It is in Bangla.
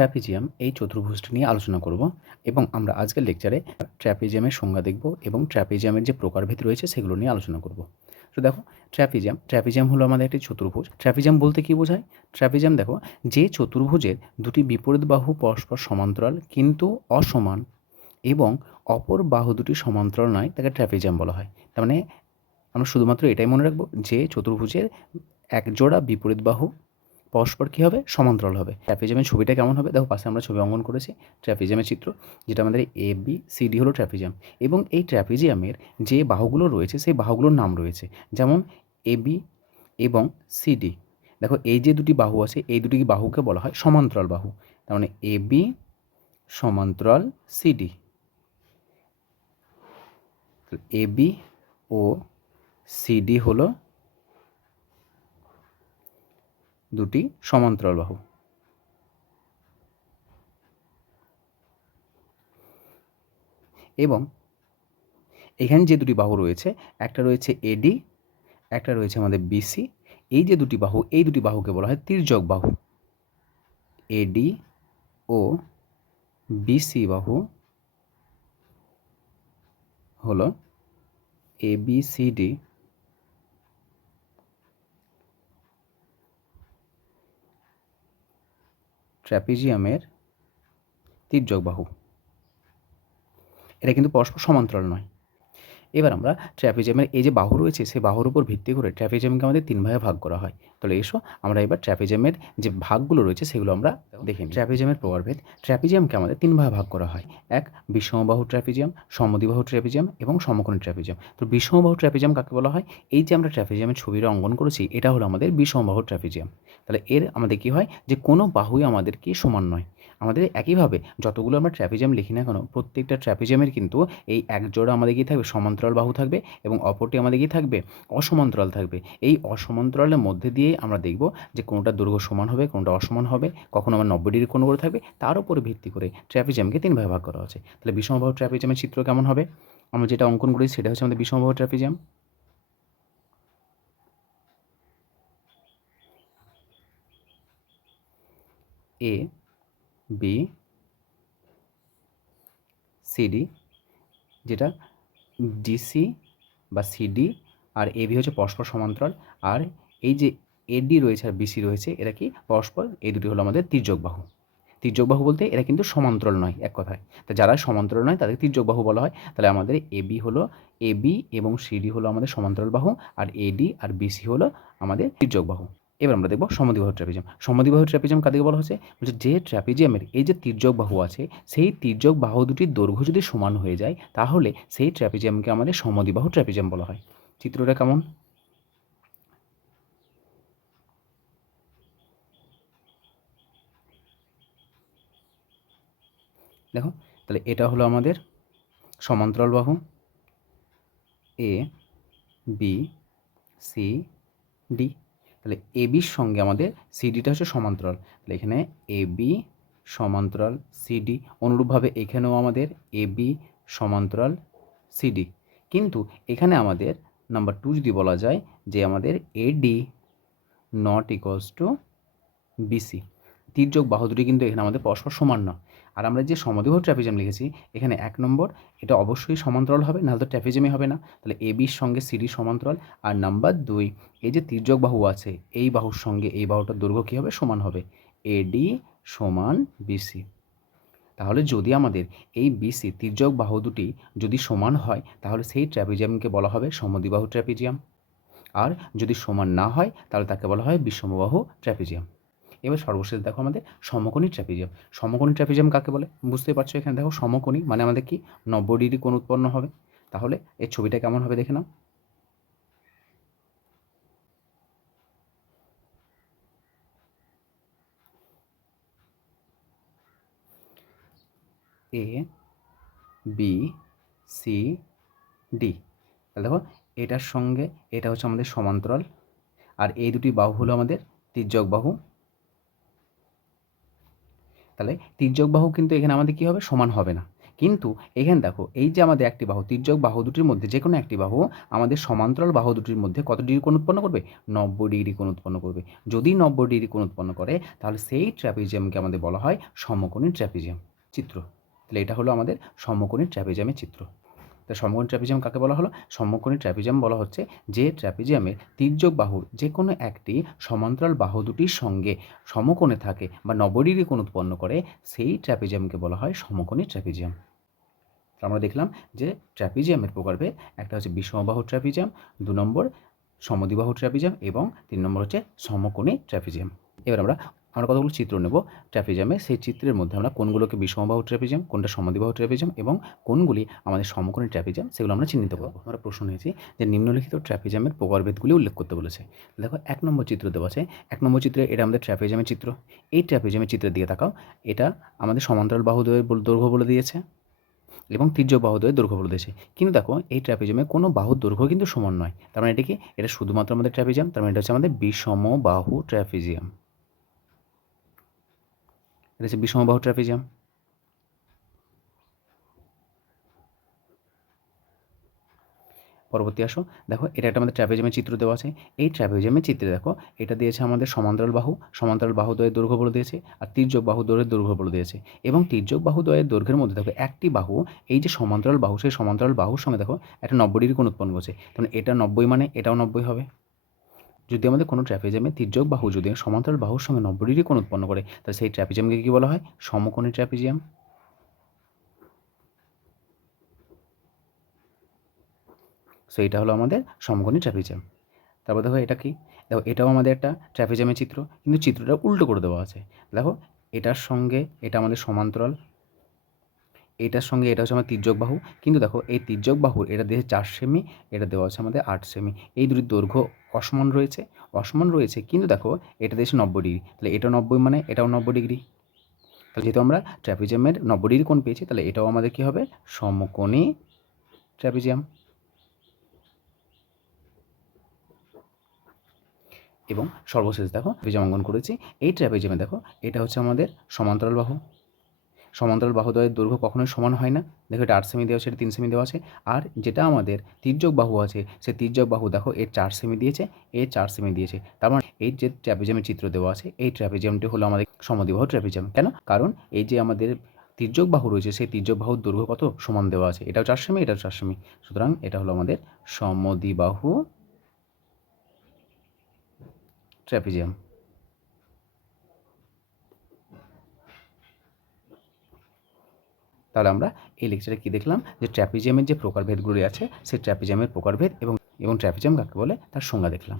ট্র্যাপিজিয়াম এই চতুর্ভুজটি নিয়ে আলোচনা করব এবং আমরা আজকের লেকচারে ট্র্যাপিজিয়ামের সংজ্ঞা দেখব এবং ট্র্যাপিজিয়ামের যে প্রকারভেদ রয়েছে সেগুলো নিয়ে আলোচনা করব। তো দেখো, ট্র্যাপিজিয়াম ট্র্যাপিজিয়াম হলো আমাদের একটি চতুর্ভুজ। ট্র্যাপিজিয়াম বলতে কী বোঝায়? ট্র্যাপিজিয়াম দেখো, যে চতুর্ভুজের দুটি বিপরীত বাহু পরস্পর সমান্তরাল কিন্তু অসমান এবং অপর বাহু দুটি সমান্তরাল নয়, তাকে ট্র্যাপিজিয়াম বলা হয়। তার মানে আমরা শুধুমাত্র এটাই মনে রাখব যে চতুর্ভুজের এক জোড়া বিপরীত বাহু পরস্পর কী হবে? সমান্তরাল হবে। ট্র্যাপিজিয়ামের ছবিটা কেমন হবে? দেখো, পাশে আমরা ছবি অঙ্কন করেছি। ট্র্যাপিজিয়ামের চিত্র, যেটা আমাদের এ বি সি ডি হলো ট্র্যাপিজিয়াম এবং এই ট্র্যাপিজিয়ামের যে বাহুগুলো রয়েছে, সেই বাহুগুলোর নাম রয়েছে। যেমন এ বি এবং সি ডি দেখো, এই যে দুটি বাহু আছে, এই দুটি বাহুকে বলা হয় সমান্তরাল বাহু। তার মানে এ বি সমান্তরাল সিডি এ বি ও সিডি হলো দুটি সমান্তরাল বাহু এবং এখানে যে দুটি বাহু রয়েছে, একটা রয়েছে এডি একটা রয়েছে আমাদের বিসি এই যে দুটি বাহু, এই দুটি বাহুকে বলা হয় তির্যক বাহু। এডি ও বিসি বাহু হলো এ বি সি ডি ট্র্যাপিজিয়ামের তির্যক বাহু। এটা কিন্তু পরস্পর সমান্তরাল নয়। এবার আমরা ট্র্যাপিজিয়ামের এই যে বাহু রয়েছে সেই বাহুর উপর ভিত্তি করে ট্র্যাপিজিয়ামকে আমাদের তিন ভাগে ভাগ করা হয়। তাহলে এসো আমরা এবার ট্র্যাপিজিয়ামের যে ভাগগুলো রয়েছে, সেগুলো আমরা দেখি ট্র্যাপিজিয়ামের প্রকারভেদ ট্র্যাপিজিয়ামকে আমাদের তিন ভাগে ভাগ করা হয়। এক, বিষমবাহু ট্র্যাপিজিয়াম সমদিবাহু ট্র্যাপিজিয়াম এবং সমকোণী ট্র্যাপিজিয়াম তো বিষমবাহু ট্র্যাপিজিয়াম কাকে বলা হয়? এই যে আমরা ট্র্যাপিজিয়ামের ছবিটা অঙ্কন করেছি, এটা হলো আমাদের বিষমবাহু ট্র্যাপিজিয়াম তাহলে এর আমাদের কি হয়? যে কোনো বাহুই আমাদের কি সমান নয়। আমাদের একইভাবে যতগুলো আমরা ট্র্যাপিজিয়াম লিখি না কেন, প্রত্যেকটা ট্র্যাপিজিয়ামের কিন্তু এই এক জোড়া আমাদের কি থাকবে সমান্তরাল বাহু থাকবে এবং অপরটি আমাদের কি থাকবে অসমান্তরাল থাকবে। এই অসমান্তরালের মধ্যে দিয়ে আমরা দেখব যে কোনোটা দৈর্ঘ্য সমান হবে, কোনোটা অসমান হবে, কখনো আমার নব্বই ডিগ্রি কোণ করে থাকবে, তার উপরে ভিত্তি করে ট্র্যাপিজিয়ামকে তিন ভাগে ভাগ করা হচ্ছে তাহলে বিষমবাহু ট্র্যাপিজিয়ামের চিত্র কেমন হবে? আমরা যেটা অঙ্কন করেছি সেটা হচ্ছে আমাদের বিষমবাহু ট্র্যাপিজিয়াম। এ বি সিডি যেটা ডিসি বা সিডি আর এবি হচ্ছে পরস্পর সমান্তরাল। আর এই যে এডি রয়েছে আর বিসি রয়েছে, এরা কি? পরস্পর, এই দুটি হলো আমাদের তির্যক বাহু বলতে এরা কিন্তু সমান্তরাল নয়, এক কথায়। তা যারা সমান্তরাল নয় তাদের তির্যক বাহু বলা হয়। তাহলে আমাদের এবি হলো এবি এবং সিডি হলো আমাদের সমান্তরাল বাহু, আর এডি আর বিসি হলো আমাদের তির্যক এবার আমরা দেখব সমদ্বিবাহু ট্র্যাপিজিয়াম। সমদ্বিবাহু ট্র্যাপিজিয়াম কাদেরকে বলা হচ্ছে বলছে যে ট্র্যাপিজিয়ামের এই যে তির্যক বাহু আছে, সেই তির্যক বাহু দুটির দৈর্ঘ্য যদি সমান হয়ে যায়, তাহলে সেই ট্র্যাপিজিয়ামকে আমাদের সমদ্বিবাহু ট্র্যাপিজিয়াম বলা হয়। চিত্রটা কেমন? দেখো, তাহলে এটা হলো আমাদের সমান্তরাল বাহু। এ বি সি ডি তাহলে এ বির সঙ্গে আমাদের সিডিটা হচ্ছে সমান্তরাল। তাহলে এখানে এ বি সমান্তরাল সিডি অনুরূপভাবে এখানেও আমাদের এ বি সমান্তরাল সিডি কিন্তু এখানে আমাদের নাম্বার টু যদি বলা যায় যে আমাদের AD not equals to BC তির্যক বাহু দুটি কিন্তু এখানে আমাদের পরস্পর সমান নয়। আর আমরা যে সমদেহ ট্র্যাপিজিয়াম লিখেছি, এখানে এক নম্বর, এটা অবশ্যই সমান্তরাল হবে, নাহলে তো ট্র্যাপিজিয়ামই হবে না। তাহলে এ বির সঙ্গে সিডি সমান্তরাল, আর নাম্বার দুই, এই যে তির্যক বাহু আছে, এই বাহুর সঙ্গে এই বাহুটার দৈর্ঘ্য কী হবে? সমান হবে। এডি সমান বিসি তাহলে যদি আমাদের এই বিসি তির্যক বাহু দুটি যদি সমান হয়, তাহলে সেই ট্র্যাপিজিয়ামকে বলা হবে সমদিবাহু ট্র্যাপিজিয়াম। আর যদি সমান না হয়, তাহলে তাকে বলা হয় বিষমবাহু ট্র্যাপিজিয়াম। এবার সর্বশেষ দেখো আমাদের সমকোণী ট্র্যাপিজিয়াম। সমকোণী ট্র্যাপিজিয়াম কাকে বলে? বুঝতে পারছ এখানে দেখো সমকোণী মানে আমাদের কি? নব্বই ডিগ্রি কোণ উৎপন্ন হবে। তাহলে এর ছবিটা কেমন হবে দেখে নাও। A, B, C, D. তাহলে দেখো এটার সঙ্গে এটা হচ্ছে আমাদের সমান্তরাল। আর এই দুটি বাহু হলো আমাদের তির্যক বাহু। তাহলে তির্যক বাহু কিন্তু এখানে আমাদের কী হবে? সমান হবে না। কিন্তু এখানে দেখো, এই যে আমাদের একটি বাহু, তির্যক বাহু দুটির মধ্যে যে কোনো একটি বাহু আমাদের সমান্তরাল বাহু দুটির মধ্যে কত ডিগ্রি কোণ উৎপন্ন করবে? নব্বই ডিগ্রি কোণ উৎপন্ন করবে। যদি নব্বই ডিগ্রি কোণ উৎপন্ন করে, তাহলে সেই ট্র্যাপিজিয়ামকে আমাদের বলা হয় সমকোণী ট্র্যাপিজিয়াম চিত্র। তাহলে এটা হলো আমাদের সমকোণী ট্র্যাপিজিয়ামের চিত্র। তা সমকোণী ট্র্যাপিজিয়াম কাকে বলা হলো? সমকোণী ট্র্যাপিজিয়াম বলা হচ্ছে যে ট্র্যাপিজিয়ামের তির্যক বাহুর যে কোনো একটি সমান্তরাল বাহু দুটির সঙ্গে সমকোণে থাকে বা ডিগ্রি কোণ উৎপন্ন করে, সেই ট্র্যাপিজিয়ামকে বলা হয় সমকোণী ট্র্যাপিজিয়াম। আমরা দেখলাম যে ট্র্যাপিজিয়ামের প্রকারভেদ, একটা হচ্ছে বিষমবাহু ট্র্যাপিজিয়াম, দু নম্বর সমদ্বিবাহু ট্র্যাপিজিয়াম এবং তিন নম্বর হচ্ছে সমকোণী ট্র্যাপিজিয়াম। এবার আমরা আমরা কতগুলো চিত্র নেব? ট্র্যাপিজিয়ামে সেই চিত্রের মধ্যে আমরা কোনগুলোকে বিষমবাহু ট্র্যাপিজিয়াম, কোনটা সমদ্বিবাহু ট্র্যাপিজিয়াম এবং কোনগুলি আমাদের সমকোণী ট্র্যাপিজিয়াম সেগুলো আমরা চিহ্নিত করব। আমরা প্রশ্ন নিয়েছি যে নিম্নলিখিত ট্র্যাপিজিয়ামের প্রকারভেদগুলি উল্লেখ করতে বলেছে। দেখো, এক নম্বর চিত্র দেওয়া আছে। এক নম্বর চিত্রে এটা আমাদের ট্র্যাপিজিয়ামের চিত্র। এই ট্র্যাপিজিয়ামের চিত্রের দিকে তাকাও। এটা আমাদের সমান্তরাল বল- দৈর্ঘ্য বলে দিয়েছে এবং তির্যক বাহুদ্বয়ের দৈর্ঘ্য বলে দিয়েছে। কিন্তু দেখো, এই ট্র্যাপিজিয়ামে কোনো বাহুর দৈর্ঘ্য কিন্তু সমান নয়। তার মানে এটা কি? এটা শুধুমাত্র আমাদের ট্র্যাপিজিয়াম, তার মানে এটা হচ্ছে আমাদের বিষম বাহু এটা হচ্ছে বিষমবাহু ট্র্যাপিজিয়াম পরবর্তী আসো। দেখো, এটা একটা আমাদের ট্র্যাপিজিয়ামের চিত্র দেওয়া আছে। এই ট্র্যাপিজিয়ামের চিত্রে দেখো, এটা দিয়েছে আমাদের সমান্তরাল বাহু। সমান্তরাল বাহু দ্বয়ের দৈর্ঘ্য বলে দিয়েছে, আর তির্যক বাহু দ্বয়ের দৈর্ঘ্য বলে দিয়েছে। এবং তির্যক বাহু দ্বয়ের দৈর্ঘ্যের মধ্যে দেখো, একটি বাহু, এই যে সমান্তরাল বাহু, সেই সমান্তরাল বাহুর সঙ্গে দেখো, একটা নব্বই ডিগ্রি কোণ উৎপন্ন করছে। তখন এটা নব্বই মানে এটাও নব্বই হবে। যদি আমাদের কোনো ট্র্যাপিজিয়ামে তির্যক বাহু যদি সমান্তরাল বাহুর সঙ্গে নব্বই ডিগ্রি কোণ উৎপন্ন করে, তাহলে সেই ট্র্যাপিজিয়ামকে কী বলা হয়? সমকোণী ট্র্যাপিজিয়াম। সো এটা হলো আমাদের সমকোণী ট্র্যাপিজিয়াম তারপর দেখো এটা কি? দেখো, এটাও আমাদের একটা ট্র্যাপিজিয়ামের চিত্র, কিন্তু চিত্রটা উল্টো করে দেওয়া আছে। দেখো, এটার সঙ্গে এটা আমাদের সমান্তরাল এটার সঙ্গে এটা হচ্ছে আমার তির্যক বাহু। কিন্তু দেখো, এই তির্যক বাহুর, এটা দিয়েছে চার সেমি, এটা দেওয়া আছে আমাদের আট সেমি। এই দুটির দৈর্ঘ্য অসমান রয়েছে অসমান রয়েছে কিন্তু দেখো, এটা দিয়েছে নব্বই ডিগ্রি। তাহলে এটা নব্বই মানে এটাও নব্বই ডিগ্রি। তাহলে যেহেতু আমরা ট্র্যাপিজিয়ামের নব্বই ডিগ্রি কোণ পেয়েছি, তাহলে এটাও আমাদের কী হবে? সমকোণী ট্র্যাপিজিয়াম। এবং সর্বশেষ দেখো ট্র্যাপিজিয়াম অঙ্কন করেছি। এই ট্র্যাপিজিয়ামে দেখো, এটা হচ্ছে আমাদের সমান্তরাল বাহু। সমান্তরাল বাহুদ্বয়ের দৈর্ঘ্য কখনোই সমান হয় না। দেখো এটা আট সেমি দেওয়া এটা তিন সেমি দেওয়া আছে। আর যেটা আমাদের তির্যক বাহু আছে, সে তির্যক বাহু দেখো, এর চার সেমি দিয়েছে এর চার সেমি দিয়েছে। তার মানে এই যে ট্র্যাপিজিয়ামের চিত্র দেওয়া আছে, এই ট্র্যাপিজিয়ামটি হলো আমাদের সমদ্বিবাহু ট্র্যাপিজিয়াম কেন? কারণ এই যে আমাদের তির্যক বাহু রয়েছে, সেই তির্যক বাহুর দৈর্ঘ্য কত? সমান দেওয়া আছে। এটাও চার সেমি এটাও চার সেমি সুতরাং এটা হলো আমাদের সমদ্বিবাহু ট্র্যাপিজিয়াম তাহলে আমরা এই লেকচারে কী দেখলাম? যে ট্র্যাপিজিয়ামের যে প্রকারভেদগুলি আছে, সেই ট্র্যাপিজিয়ামের প্রকারভেদ এবং এবং ট্র্যাপিজিয়াম কাকে বলে? তার সংজ্ঞা দেখলাম।